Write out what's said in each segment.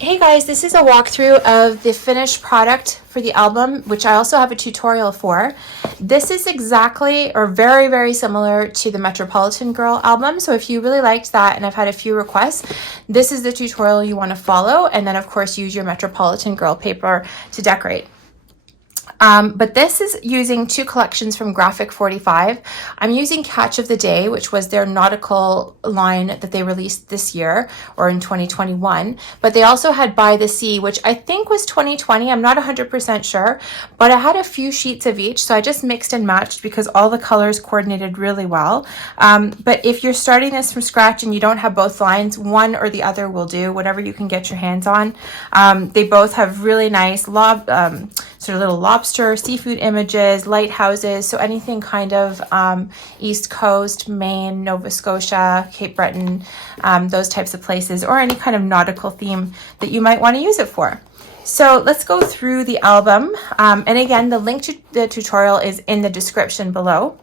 Hey guys, this is a walkthrough of the finished product for the album, which I also have a tutorial for. This is exactly or very, very similar to the Metropolitan Girl album. So if you really liked that, and I've had a few requests, this is the tutorial you want to follow. And then of course use your Metropolitan Girl paper to decorate. But this is using two collections from Graphic 45. I'm using Catch of the Day, which was their nautical line that they released this year or in 2021. But they also had By the Sea, which I think was 2020. I'm not 100% sure, but I had a few sheets of each. So I just mixed and matched because all the colors coordinated really well. But if you're starting this from scratch and you don't have both lines, one or the other will do, whatever you can get your hands on. They both have really nice sort of little lobster, seafood images, lighthouses, so anything kind of East Coast, Maine, Nova Scotia, Cape Breton, those types of places, or any kind of nautical theme that you might want to use it for. So let's go through the album. And again, the link to the tutorial is in the description below.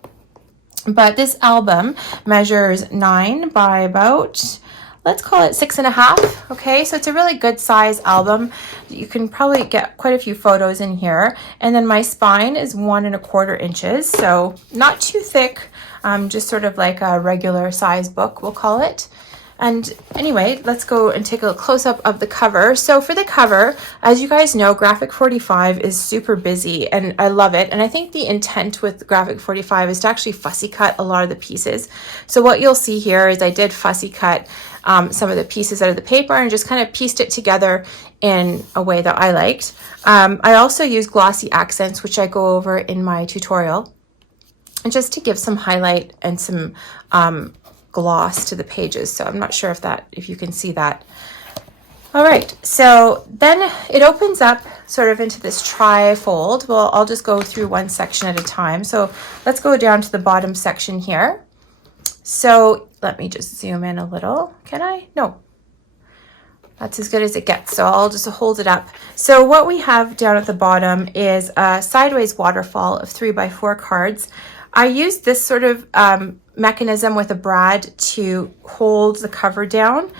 But this album measures 9 by about, let's call it 6.5. Okay, so it's a really good size album. You can probably get quite a few photos in here. And then my spine is 1.25 inches, so not too thick, just sort of like a regular size book, we'll call it. And anyway, let's go and take a close-up of the cover. So for the cover, as you guys know, Graphic 45 is super busy and I love it. And I think the intent with Graphic 45 is to actually fussy cut a lot of the pieces. So what you'll see here is I did fussy cut some of the pieces out of the paper and just kind of pieced it together in a way that I liked. I also use glossy accents, which I go over in my tutorial, and just to give some highlight and some gloss to the pages. So I'm not sure if you can see that. All right, so then it opens up sort of into this tri-fold. Well, I'll just go through one section at a time. So let's go down to the bottom section here. So let me just zoom in a little. Can I? No. That's as good as it gets. So I'll just hold it up. So what we have down at the bottom is a sideways waterfall of 3x4 cards. I used this sort of mechanism with a brad to hold the cover down.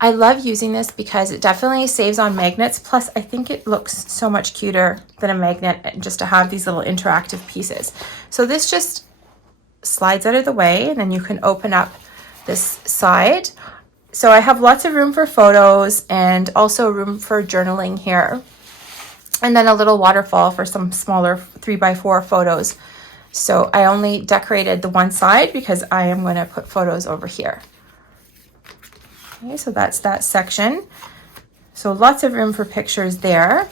I love using this because it definitely saves on magnets. Plus, I think it looks so much cuter than a magnet just to have these little interactive pieces. So this just slides out of the way and then you can open up this side. So I have lots of room for photos and also room for journaling here. And then a little waterfall for some smaller 3x4 photos. So I only decorated the one side because I am going to put photos over here. Okay, so that's that section. So lots of room for pictures there.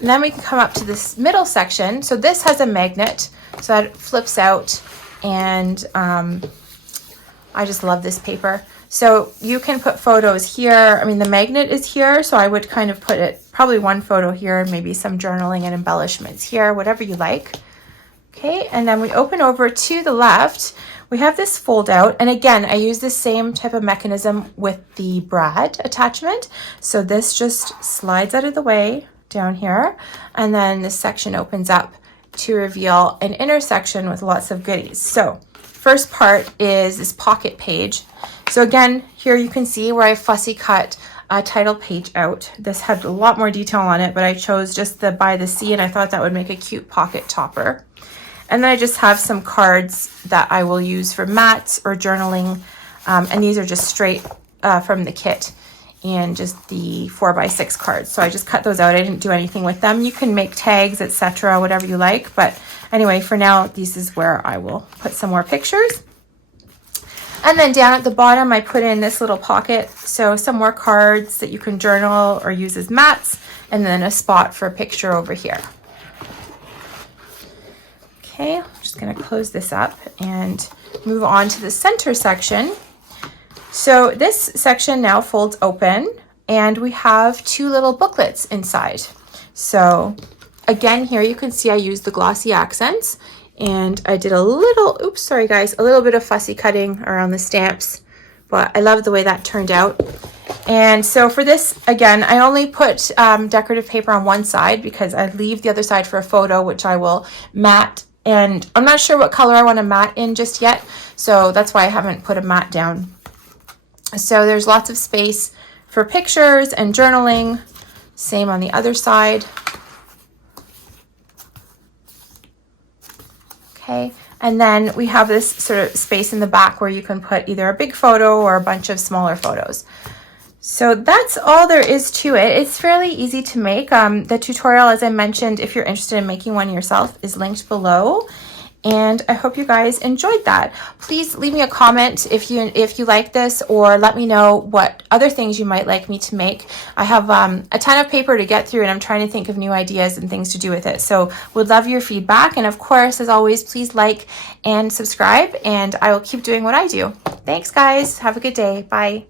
And then we can come up to this middle section. So this has a magnet, so that flips out, and I just love this paper. So you can put photos here. I mean, the magnet is here, so I would kind of put it, probably one photo here, maybe some journaling and embellishments here, whatever you like. Okay, and then we open over to the left. We have this fold out, and again, I use the same type of mechanism with the brad attachment. So this just slides out of the way down here, and then this section opens up to reveal an inner section with lots of goodies. So first part is this pocket page. So again, here you can see where I fussy cut a title page out. This had a lot more detail on it, but I chose just the By the Sea, and I thought that would make a cute pocket topper. And then I just have some cards that I will use for mats or journaling. And these are just straight from the kit and just the 4x6 cards. So I just cut those out. I didn't do anything with them. You can make tags, etc., whatever you like. But anyway, for now, this is where I will put some more pictures. And then down at the bottom, I put in this little pocket. So some more cards that you can journal or use as mats, and then a spot for a picture over here. Okay, I'm just going to close this up and move on to the center section. So this section now folds open, and we have two little booklets inside. So again, here you can see I used the glossy accents, and I did a little, oops, sorry guys, a little bit of fussy cutting around the stamps, but I love the way that turned out. And so for this, again, I only put decorative paper on one side because I leave the other side for a photo, which I will matte. And I'm not sure what color I want to matte in just yet, so that's why I haven't put a matte down. So there's lots of space for pictures and journaling. Same on the other side. Okay, and then we have this sort of space in the back where you can put either a big photo or a bunch of smaller photos. So that's all there is to it. It's fairly easy to make. The tutorial, as I mentioned, if you're interested in making one yourself, is linked below. And I hope you guys enjoyed that. Please leave me a comment if you like this, or let me know what other things you might like me to make. I have a ton of paper to get through, and I'm trying to think of new ideas and things to do with it. So would love your feedback. And of course, as always, please like and subscribe, and I will keep doing what I do. Thanks, guys. Have a good day. Bye.